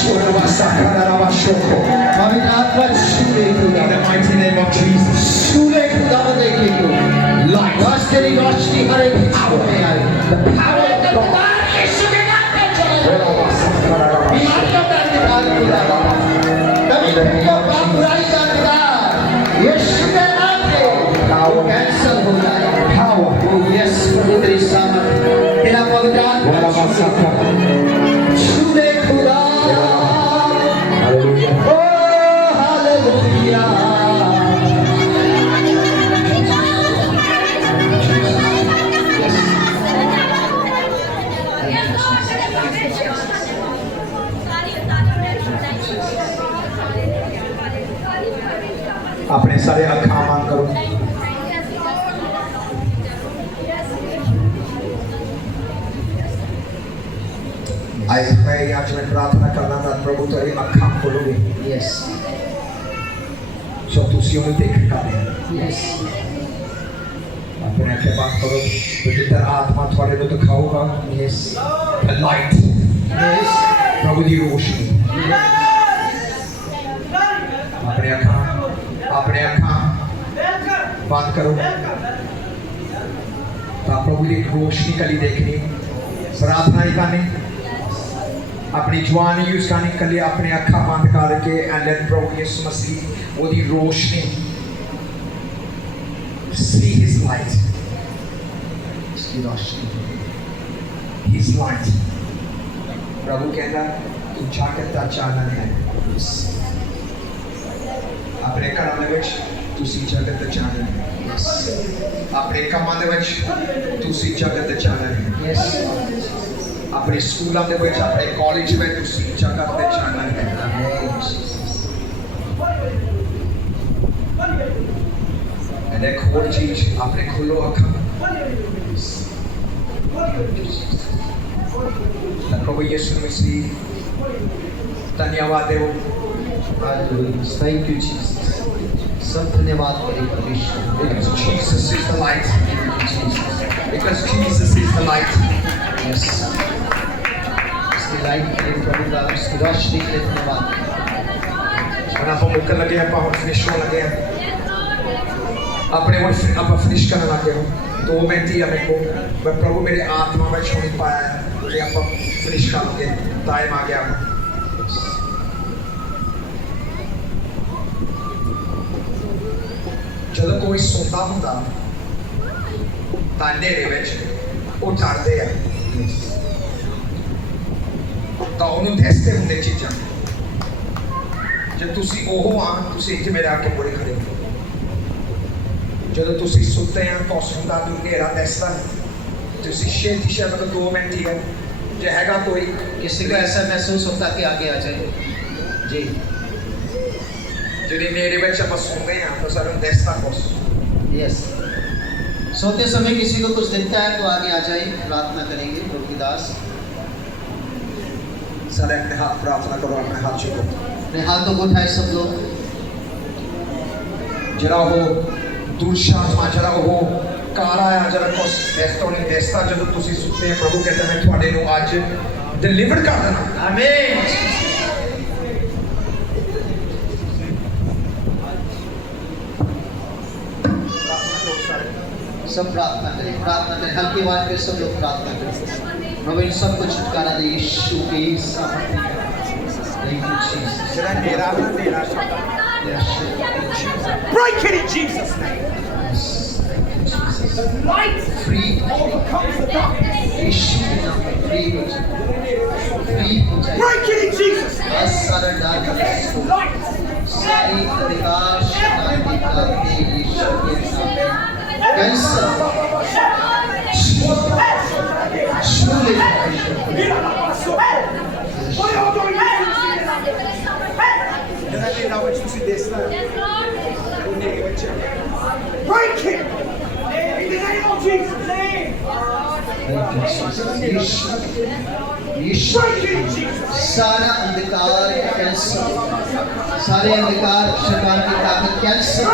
पवित्र आत्मा छूले in खुदा the mighty name of Jesus छूले खुदा देखे को light बस तेरी रोशनी हर एक छाव में आए the power of God बीमारियों का निकाल खुदा कभी को बुराई का निकाल यीशु के नाम पे वो कैंसल हो जाए power Oh yes, प्रभु तेरी सामर्थ तेरा पवित्र आत्मा छूले खुदा hallelujah Oh hallelujah अपने सारे अखां बंद करो I pray आज मैं प्रार्थना करना था प्रभु तेरी अखां खोलोगे Yes, सो तुसी ਉਹਨੂੰ ਦੇਖ ਪਾਵੇ yes, अपने अखे बंद करो पवित्र आत्मा थोड़े को दिखाओगा yes, the light yes, प्रभु की रोशनी अपने अखां बंद करो तो प्रभु की रोशनी कली देखनी प्रार्थना ही करनी अपनी जवानी यूज करनी कली अपने अखां बंद करके एंड लेट प्रभु यीशु मसीह ओदी रोशनी see his light इसकी रोशनी his light प्रभु कहता तू जागत दा चानन है अपने घरों में ਤੁਸੀਂ ਜਗਤ ਜਾਣਦੇ ਆਪਣੇ ਕੰਮਾਂ ਦੇ ਵਿੱਚ ਤੁਸੀਂ ਜਗਤ ਦੇ ਚਾਨਣ ਹੈ Yes. ਆਪਣੇ ਸਕੂਲਾਂ ਦੇ ਵਿੱਚ ਆਪਣੇ ਕਾਲਜ ਵਿੱਚ ਤੁਸੀਂ ਜਗਤ ਦੇ ਚਾਨਣ ਹੈ Amen. Jesus. And एक और चीज आपने खोलो अखा प्रभु यीशु मसीह धन्यवाद देव Hallelujah. Thank you, Jesus. सब धन्यवाद करें परमेश्वर। because Jesus is the light Thank you, Jesus. because Jesus is the light Yes. इसकी लाइट के लिए प्रभु का उसकी रोशनी के लिए धन्यवाद। और आप मुकर लगे आप फिनिश होने लगे अपने आप फिनिश करने लगे हो तो वो बेनती है मेरे को मैं प्रभु मेरे आत्मा में छोड़ नहीं पाया है मुझे आप फिनिश कर लगे टाइम आ गया ਜਦੋਂ ਕੋਈ ਸੌਂਦਾ ਹੁੰਦਾ ਤਾਂ ਹਨੇਰੇ ਵਿੱਚ ਉਹ ਡਰਦੇ ਆ ਤਾਂ ਉਹਨੂੰ ਦੱਸਦੇ ਹੁੰਦੇ ਚੀਜ਼ਾਂ ਜੇ ਤੁਸੀਂ ਉਹ ਆ ਤੁਸੀਂ ਇੱਥੇ ਮੇਰੇ ਆ ਕੇ ਪੂਰੇ ਖੜੇ ਹੋ ਜਦੋਂ ਤੁਸੀਂ ਸੁੱਤੇ ਆ ਤਾਂ ਸੁਣਦਾ ਨੂੰ ਹਨੇਰਾ ਦੱਸਦਾ ਤੁਸੀਂ ਛੇਤੀ ਛੇਤੀ 2 ਮਿੰਟ ਹੀ ਹੈ ਜੇ ਹੈਗਾ ਕੋਈ किसी को ऐसा महसूस होता कि आगे आ जाए जी ਜਿਹੜੇ ਹਨੇਰੇ ਵਿੱਚ ਆਪਾਂ ਸੁਣਦੇ ਆ ਤਾਂ ਸਾਨੂੰ ਦੱਸਦਾ ਕੁਛ यस सोते समय किसी को कुछ दिखता है तो आगे आ जाए प्रार्थना करेंगे प्रभु की दास ਸਾਰੇ ਆਪਣੇ ਹੱਥ ਪ੍ਰਾਰਥਨਾ ਕਰੋ ਆਪਣੇ ਹੱਥ ਚੁੱਕੋ अपने हाथों को उठाए सब लोग ਜਿਹੜਾ ਉਹ ਦੁਸ਼ਾਤਮਾ ਜਿਹੜਾ ਉਹ ਕਾਲਾ ਆ ਜਿਹੜਾ ਕੁਛ ਦੱਸਦਾ ਨਹੀਂ ਦੱਸਦਾ ਜਦੋਂ ਤੁਸੀਂ ਸੁੱਤੇ ਆ ਪ੍ਰਭੂ ਕਹਿੰਦਾ ਮੈਂ ਤੁਹਾਡੇ ਨੂੰ ਅੱਜ ਡਿਲੀਵਰ ਕਰ ਦੇਣਾ आमीन सब प्रार्थना करें हल्की आवाज में सब लोग प्रार्थना करें प्रभु इन सबको छुटकारा दे यीशु के सामर्थ्य में। Thank you, Jesus. ਜਿਹੜਾ ਹਨੇਰਾ ਵਾ ਹਨੇਰਾ Yes. Break it in Jesus' name. Yes. Thank you, Jesus. The light Free overcomes the darkness. यीशु के नाम में free हो जाए Break it in Jesus' name. बस सारा darkness को Light. सारी अधिकार शैतान की ताकतें यीशु के नाम में कैंसर छू ले What are you doing? ਜਿਹੜਾ ਹਨੇਰਾ ਵਿੱਚ ਤੁਸੀਂ ਦੱਸਦਾ ਉਹ ਹਨੇਰੇ ਵਿੱਚ Break it. In the name of Jesus. Yeshu Break it in Jesus. सारा अंधकार कैंसर सारे अंधकार शैतान की ताकत कैंसर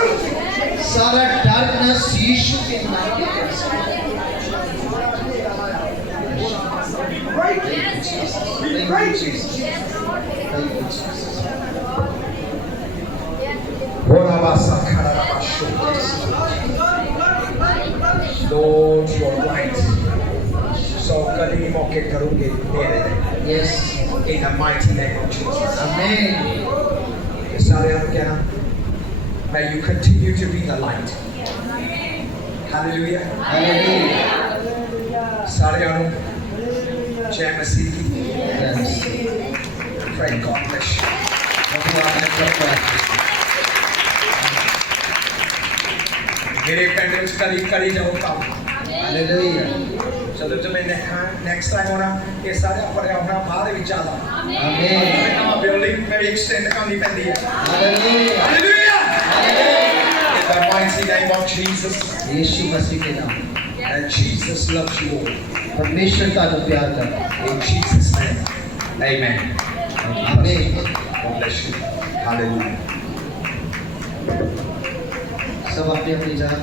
सारा डार्कनेस यीशु के नाम में cancer Break it. Thank you, Jesus. Thank you, Jesus. Ora basa karara basho. Lord, you are right. So कभी मौके करोगे तेरे Yes. in the mighty name of Jesus. Amen. सारे हम क्या may you continue to be the light. Hallelujah. Hallelujah. सारे हम जय मसीह की Yes. pray God bless you. भगवान ने कृपा की। मेरे पिंड ਵਿੱਚ ਕਰੀ ਜਾਓ ਕੰਮ Hallelujah. ਜਦੋਂ ਤੇ ਮੈਂ next time ਹੋਣਾ ਇਹ ਸਾਰੇ ਆਪਣੇ ਆਪਣਾ ਬਾਹਰ ਵਿੱਚ ਆਦਾ Amen. ਨਵਾਂ ਬਿਲਡਿੰਗ ਮੇਰੀ ਐਕਸਟੈਂਡ ਕਰਨੀ ਪੈਂਦੀ ਹੈ Hallelujah. Hallelujah. In the mighty name of Jesus. यीशु मसीह के नाम And Jesus loves you all. परमेश्वर का तो प्यार करता In Jesus' name. Amen. Amen. God bless you. Hallelujah. सब अपनी अपनी जगह